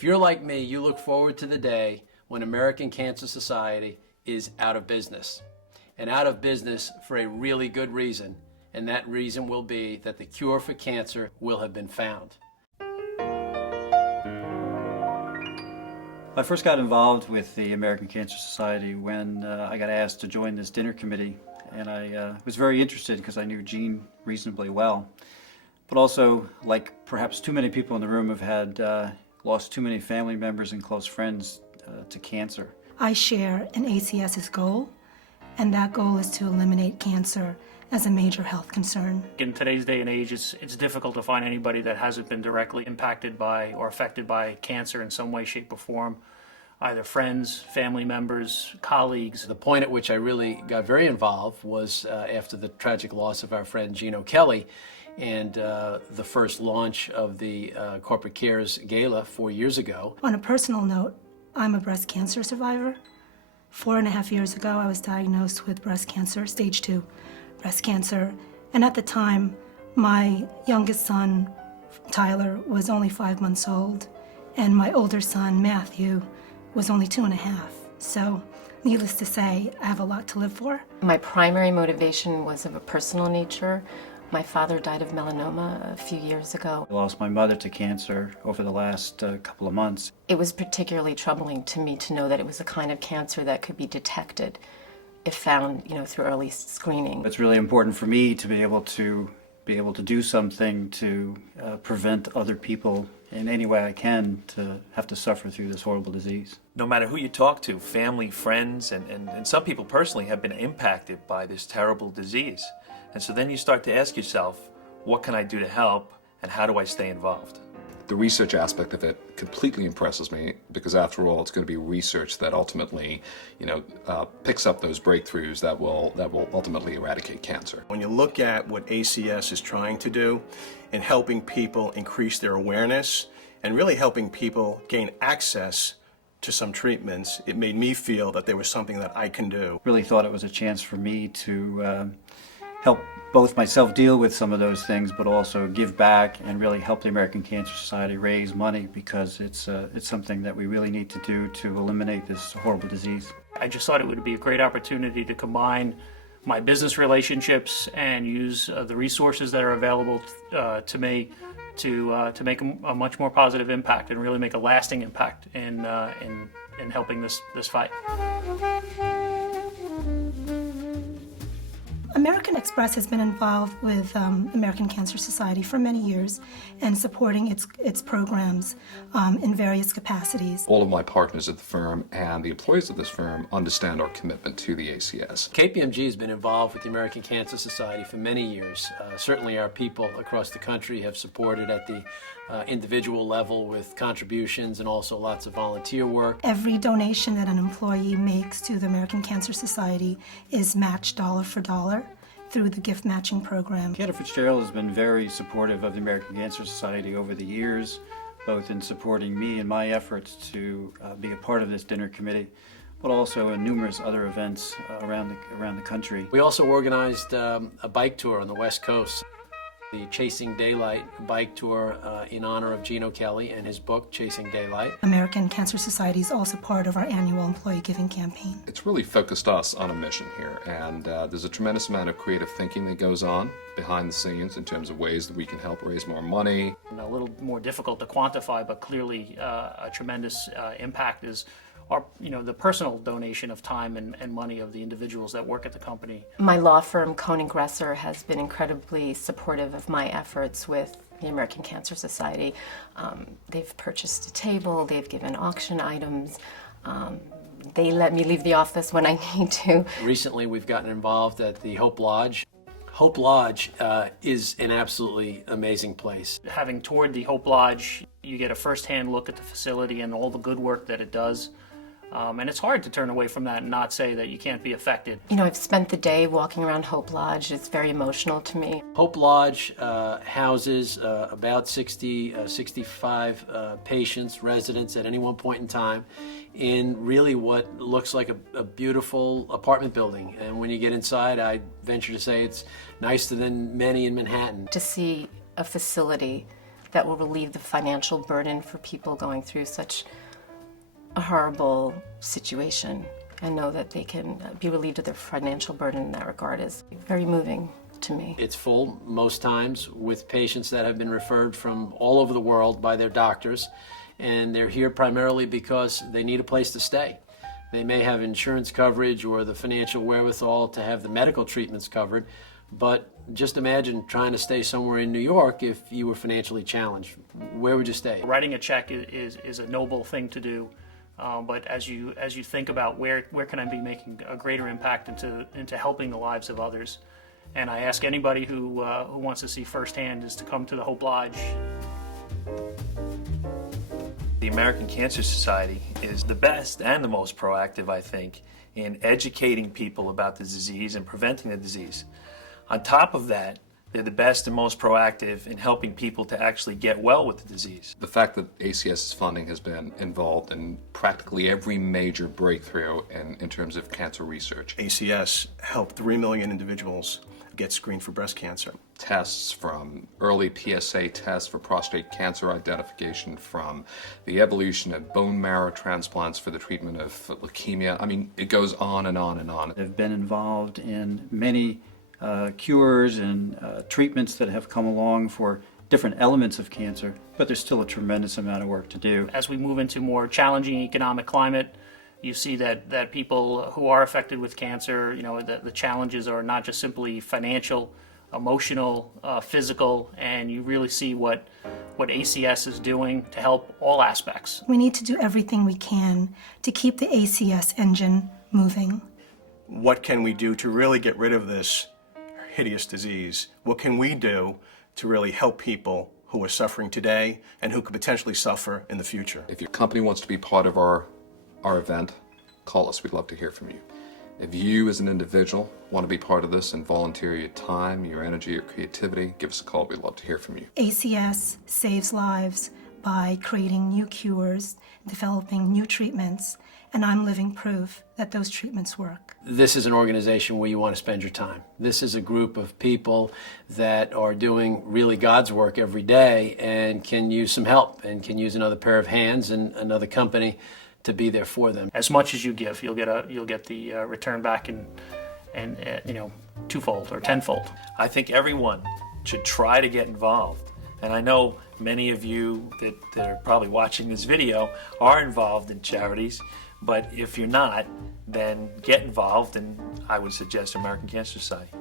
If you're like me, you look forward to the day when American Cancer Society is out of business. And out of business for a really good reason, and that reason will be that the cure for cancer will have been found. I first got involved with the American Cancer Society when I got asked to join this dinner committee, and I was very interested because I knew Gene reasonably well. But also, like perhaps too many people in the room have had lost too many family members and close friends to cancer. I share an ACS's goal, and that goal is to eliminate cancer as a major health concern. In today's day and age, it's difficult to find anybody that hasn't been directly impacted by or affected by cancer in some way, shape, or form. Either friends, family members, colleagues. The point at which I really got very involved was after the tragic loss of our friend Gino Kelly and the first launch of the Corporate Cares Gala 4 years ago. On a personal note, I'm a breast cancer survivor. 4.5 years ago, I was diagnosed with breast cancer, stage 2 breast cancer. And at the time, my youngest son, Tyler, was only 5 months old, and my older son, Matthew, was only 2.5. So, needless to say, I have a lot to live for. My primary motivation was of a personal nature. My father died of melanoma a few years ago. I lost my mother to cancer over the last couple of months. It was particularly troubling to me to know that it was a kind of cancer that could be detected if found, through early screening. It's really important for me to be able to do something to prevent other people in any way I can to have to suffer through this horrible disease. No matter who you talk to, family, friends, and some people personally have been impacted by this terrible disease. And so then you start to ask yourself, what can I do to help, and how do I stay involved? The research aspect of it completely impresses me because, after all, it's going to be research that ultimately, picks up those breakthroughs that will ultimately eradicate cancer. When you look at what ACS is trying to do in helping people increase their awareness and really helping people gain access to some treatments, it made me feel that there was something that I can do. Really thought it was a chance for me to help both myself deal with some of those things, but also give back and really help the American Cancer Society raise money, because it's something that we really need to do to eliminate this horrible disease. I just thought it would be a great opportunity to combine my business relationships and use the resources that are available to me to make a much more positive impact and really make a lasting impact in helping this fight. American Express has been involved with American Cancer Society for many years and supporting its programs in various capacities. All of my partners at the firm and the employees of this firm understand our commitment to the ACS. KPMG has been involved with the American Cancer Society for many years. Certainly our people across the country have supported at the individual level with contributions and also lots of volunteer work. Every donation that an employee makes to the American Cancer Society is matched dollar for dollar through the gift matching program. Cantor Fitzgerald has been very supportive of the American Cancer Society over the years, both in supporting me in my efforts to be a part of this dinner committee, but also in numerous other events around the country. We also organized a bike tour on the West Coast. The Chasing Daylight bike tour in honor of Gino Kelly and his book, Chasing Daylight. American Cancer Society is also part of our annual employee giving campaign. It's really focused us on a mission here, and there's a tremendous amount of creative thinking that goes on behind the scenes in terms of ways that we can help raise more money. A little more difficult to quantify, but clearly a tremendous impact is the personal donation of time and money of the individuals that work at the company. My law firm, Koenig Gresser, has been incredibly supportive of my efforts with the American Cancer Society. They've purchased a table, they've given auction items, they let me leave the office when I need to. Recently we've gotten involved at the Hope Lodge. Hope Lodge is an absolutely amazing place. Having toured the Hope Lodge, you get a first-hand look at the facility and all the good work that it does. And it's hard to turn away from that and not say that you can't be affected. I've spent the day walking around Hope Lodge. It's very emotional to me. Hope Lodge houses about 65 patients, residents at any one point in time, in really what looks like a beautiful apartment building. And when you get inside, I venture to say it's nicer than many in Manhattan. To see a facility that will relieve the financial burden for people going through such a horrible situation, and know that they can be relieved of their financial burden in that regard is very moving to me. It's full most times with patients that have been referred from all over the world by their doctors, and they're here primarily because they need a place to stay. They may have insurance coverage or the financial wherewithal to have the medical treatments covered, but just imagine trying to stay somewhere in New York if you were financially challenged. Where would you stay? Writing a check is a noble thing to do, but as you think about where can I be making a greater impact into helping the lives of others, and I ask anybody who wants to see firsthand is to come to the Hope Lodge. The American Cancer Society is the best and the most proactive, I think, in educating people about the disease and preventing the disease. On top of that, they're the best and most proactive in helping people to actually get well with the disease. The fact that ACS's funding has been involved in practically every major breakthrough in terms of cancer research. ACS helped 3 million individuals get screened for breast cancer. Tests from early PSA tests for prostate cancer identification, from the evolution of bone marrow transplants for the treatment of leukemia. I mean, it goes on and on and on. I've been involved in many cures and treatments that have come along for different elements of cancer, but there's still a tremendous amount of work to do. As we move into more challenging economic climate, you see that people who are affected with cancer, the challenges are not just simply financial, emotional, physical, and you really see what ACS is doing to help all aspects. We need to do everything we can to keep the ACS engine moving. What can we do to really get rid of this hideous disease? What can we do to really help people who are suffering today and who could potentially suffer in the future? If your company wants to be part of our event, call us. We'd love to hear from you. If you as an individual want to be part of this and volunteer your time, your energy, your creativity, give us a call. We'd love to hear from you. ACS saves lives by creating new cures, developing new treatments, and I'm living proof that those treatments work. This is an organization where you want to spend your time. This is a group of people that are doing really God's work every day and can use some help and can use another pair of hands and another company to be there for them. As much as you give, you'll get the return back in twofold or tenfold. I think everyone should try to get involved. And I know many of you that are probably watching this video are involved in charities, but if you're not, then get involved, and I would suggest American Cancer Society.